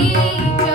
की